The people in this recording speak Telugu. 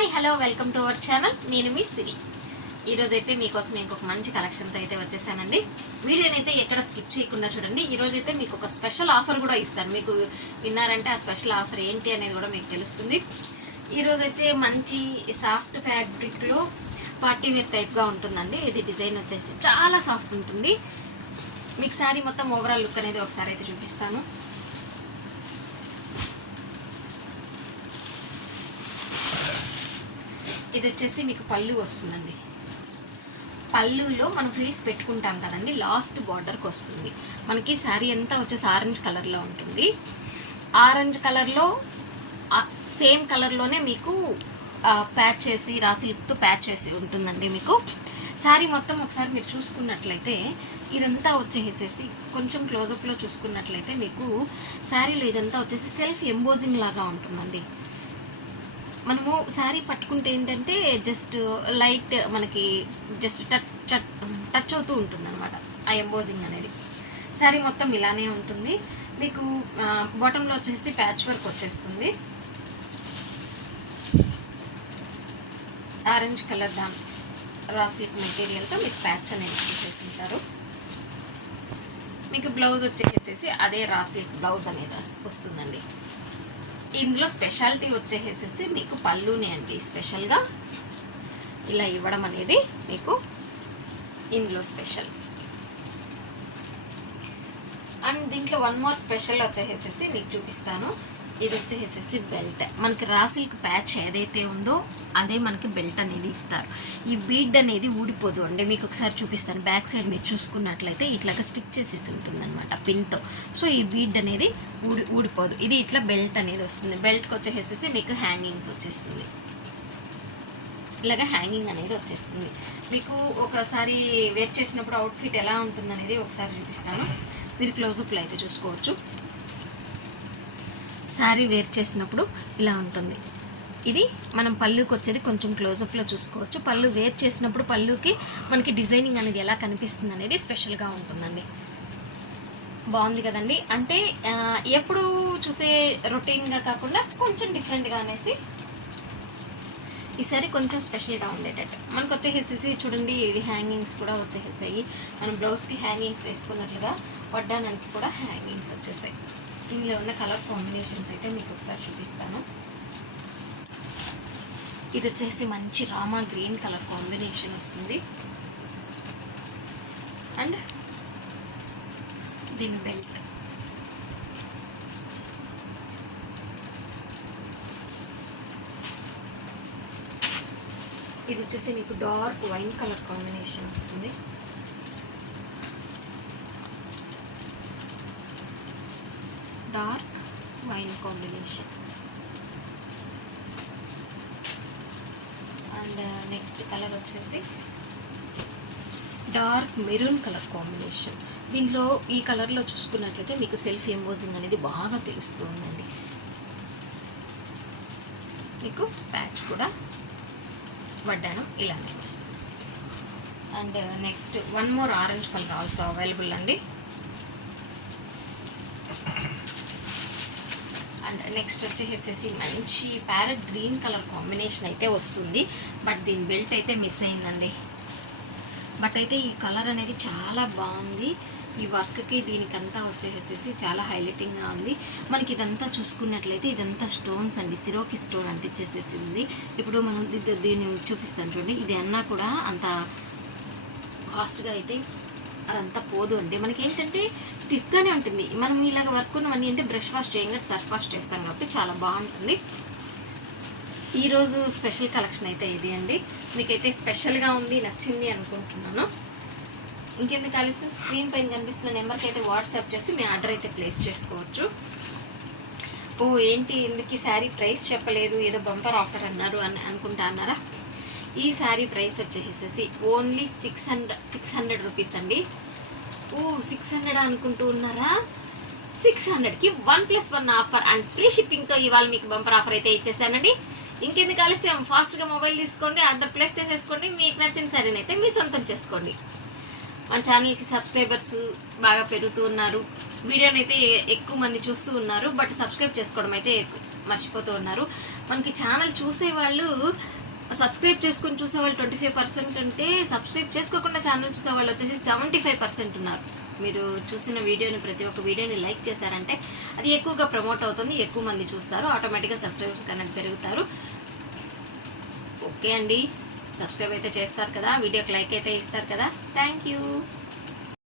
Hi hello welcome to our channel. నేను మీ సిరి. ఈరోజు అయితే మీకోసం ఇంకొక మంచి కలెక్షన్తో అయితే వచ్చేసానండి. వీడియోని అయితే ఎక్కడ స్కిప్ చేయకుండా చూడండి. ఈరోజు అయితే మీకు ఒక స్పెషల్ ఆఫర్ కూడా ఇస్తాను. మీకు విన్నారంటే ఆ స్పెషల్ ఆఫర్ ఏంటి అనేది కూడా మీకు తెలుస్తుంది. ఈరోజు వచ్చే మంచి సాఫ్ట్ ఫ్యాబ్రిక్లో పార్టీ వేర్ టైప్గా ఉంటుందండి. ఇది డిజైన్ వచ్చేసి చాలా సాఫ్ట్ ఉంటుంది. మీకు శారీ మొత్తం ఓవరాల్ లుక్ అనేది ఒకసారి అయితే చూపిస్తాను. ఇది వచ్చేసి మీకు పళ్ళు వస్తుందండి. పళ్ళులో మనం ఫ్రీస్ పెట్టుకుంటాం కదండి లాస్ట్ బార్డర్కి వస్తుంది. మనకి శారీ అంతా వచ్చేసి ఆరెంజ్ కలర్లో ఉంటుంది. ఆరెంజ్ కలర్లో సేమ్ కలర్లోనే మీకు ప్యాచ్ చేసి రాసిల్క్తో ప్యాచ్ చేసి ఉంటుందండి మీకు. శారీ మొత్తం ఒకసారి మీరు చూసుకున్నట్లయితే ఇదంతా వచ్చేసేసి కొంచెం క్లోజప్లో చూసుకున్నట్లయితే మీకు శారీలో ఇదంతా వచ్చేసి సెల్ఫ్ ఎంబోజింగ్ లాగా ఉంటుందండి. మనము శారీ పట్టుకుంటే ఏంటంటే జస్ట్ లైట్ మనకి జస్ట్ టచ్ టచ్ టచ్ అవుతూ ఉంటుంది అనమాట ఆ ఎంబోజింగ్ అనేది. శారీ మొత్తం ఇలానే ఉంటుంది. మీకు బాటంలో వచ్చేసి ప్యాచ్ వర్క్ వచ్చేస్తుంది. ఆరెంజ్ కలర్ దాని రా సిల్క్ మెటీరియల్తో మీకు ప్యాచ్ అనేది చేసేసి ఉంటారు మీకు బ్లౌజ్ వచ్చేసేసి అదే రా సిల్క్ బ్లౌజ్ అనేది వస్తుందండి. ఇందులో స్పెషాలిటీ వచ్చేసేసి మీకు పళ్ళుని అండి స్పెషల్గా ఇలా ఇవ్వడం అనేది మీకు ఇందులో స్పెషల్. అండ్ దీంట్లో వన్ మోర్ స్పెషల్ వచ్చేసేసి మీకు చూపిస్తాను. ఇది వచ్చేసేసి బెల్ట్. మనకి రాసిల్క్ ప్యాచ్ ఏదైతే ఉందో అదే మనకి బెల్ట్ అనేది ఇస్తారు. ఈ బీడ్ అనేది ఊడిపోదు. అండి మీకు ఒకసారి చూపిస్తాను. బ్యాక్ సైడ్ మీరు చూసుకున్నట్లయితే ఇట్లాగా స్టిక్ చేసేసి ఉంటుంది అనమాట పిన్తో. సో ఈ బీడ్ అనేది ఊడి ఊడిపోదు. ఇది ఇట్లా బెల్ట్ అనేది వస్తుంది. బెల్ట్కి వచ్చేసేసి మీకు హ్యాంగింగ్స్ వచ్చేస్తుంది. ఇలాగ హ్యాంగింగ్ అనేది వచ్చేస్తుంది. మీకు ఒకసారి వేర్ చేసినప్పుడు అవుట్ఫిట్ ఎలా ఉంటుంది అనేది ఒకసారి చూపిస్తాను. మీరు క్లోజప్లో అయితే చూసుకోవచ్చు. శారీ వేర్ చేసినప్పుడు ఇలా ఉంటుంది. ఇది మనం పళ్ళుకి వచ్చేది కొంచెం క్లోజప్లో చూసుకోవచ్చు. పళ్ళు వేర్ చేసినప్పుడు పళ్ళుకి మనకి డిజైనింగ్ అనేది ఎలా కనిపిస్తుంది అనేది స్పెషల్గా ఉంటుందండి. బాగుంది కదండి. అంటే ఎప్పుడు చూసే రొటీన్గా కాకుండా కొంచెం డిఫరెంట్గా అనేసి ఈసారి కొంచెం స్పెషల్గా ఉండేటట్టు. మనకు వచ్చేసేసి చూడండి ఇవి హ్యాంగింగ్స్ కూడా వచ్చేసాయి. మనం బ్లౌజ్కి హ్యాంగింగ్స్ వేసుకున్నట్లుగా వడ్డానానికి కూడా హ్యాంగింగ్స్ వచ్చేసాయి. ఇందులో ఉన్న కలర్ కాంబినేషన్స్ అయితే మీకు ఒకసారి చూపిస్తాను. ఇది వచ్చేసి మంచి రామా గ్రీన్ కలర్ కాంబినేషన్ వస్తుంది. అండ్ దీని బెల్ట్. ఇది వచ్చేసి మీకు డార్క్ వైన్ కలర్ కాంబినేషన్ వస్తుంది. Dark wine combination. And uh, next colour వచ్చేసి డార్క్ మెరూన్ కలర్ కాంబినేషన్. దీంట్లో ఈ కలర్లో చూసుకున్నట్లయితే మీకు సెల్ఫ్ ఎంబోజింగ్ అనేది బాగా తెలుస్తుందండి. మీకు ప్యాచ్ కూడా పడ్డాను ఇలానే వస్తుంది. And next one more orange colour also available అండి. అండ్ నెక్స్ట్ వచ్చేసేసి మంచి ప్యారెట్ గ్రీన్ కలర్ కాంబినేషన్ అయితే వస్తుంది. బట్ దీని బెల్ట్ అయితే మిస్ అయిందండి. బట్ అయితే ఈ కలర్ అనేది చాలా బాగుంది. ఈ వర్క్కి దీనికంతా వచ్చేసేసి చాలా హైలైటింగ్గా ఉంది. మనకి ఇదంతా చూసుకున్నట్లయితే ఇదంతా స్టోన్స్ అండి. సిరోకి స్టోన్ అంటించేసేసి ఉంది. ఇప్పుడు మనం దీన్ని చూపిస్తాను చూడండి. ఇది అన్నా కూడా అంత కాస్ట్గా అయితే అదంతా పోదు అండి. మనకి ఏంటంటే స్టిఫ్గానే ఉంటుంది. మనం ఇలాగ వర్క్ ఉన్నవన్నీ అంటే బ్రష్ వాష్ చేయంగా సర్ఫ్ వాష్ చేస్తాం కాబట్టి చాలా బాగుంటుంది. ఈరోజు స్పెషల్ కలెక్షన్ అయితే ఇది అండి. మీకైతే స్పెషల్గా ఉంది నచ్చింది అనుకుంటున్నాను. ఇంకెందుకు ఆలస్యం? స్క్రీన్ పైన కనిపిస్తున్న నెంబర్కి అయితే వాట్సాప్ చేసి మీ ఆర్డర్ అయితే ప్లేస్ చేసుకోవచ్చు. ఓ ఏంటి? ఇందుకు శారీ ప్రైస్ చెప్పలేదు. ఏదో బంపర్ ఆఫర్ అన్నారు అని అనుకుంటా అన్నారా? ఈ శారీ ప్రైస్ వచ్చేసేసి only six hundred six hundred rupees అండి. ఓ సిక్స్ హండ్రెడ్ అనుకుంటూ ఉన్నారా? సిక్స్ హండ్రెడ్కి one plus one offer and free షిప్పింగ్తో ఇవాళ మీకు బంపర్ ఆఫర్ అయితే ఇచ్చేసానండి. ఇంకెందుకు ఆలస్యం? ఫాస్ట్గా మొబైల్ తీసుకోండి ఆర్డర్ ప్లేస్ చేసేసుకోండి మీకు నచ్చిన శారీని అయితే మీ సొంతం చేసుకోండి. మన ఛానల్కి సబ్స్క్రైబర్స్ బాగా పెరుగుతూ ఉన్నారు. వీడియోని అయితే ఎక్కువ మంది చూస్తూ ఉన్నారు బట్ సబ్స్క్రైబ్ చేసుకోవడం అయితే మర్చిపోతూ ఉన్నారు. మనకి ఛానల్ చూసే వాళ్ళు సబ్స్క్రైబ్ చేసుకొని చూసేవాళ్ళు ట్వంటీ ఫైవ్ పర్సెంట్ ఉంటే సబ్స్క్రైబ్ చేసుకోకుండా ఛానల్ చూసేవాళ్ళు వచ్చేసి సెవెంటీ ఫైవ్ పర్సెంట్ ఉన్నారు. మీరు చూసిన వీడియోని ప్రతి ఒక్క వీడియోని లైక్ చేశారంటే అది ఎక్కువగా ప్రమోట్ అవుతుంది ఎక్కువ మంది చూస్తారు ఆటోమేటిక్గా సబ్స్క్రైబర్స్ అనేది పెరుగుతారు. ఓకే అండి. సబ్స్క్రైబ్ అయితే చేస్తారు కదా వీడియోకి లైక్ అయితే ఇస్తారు కదా. Thank you.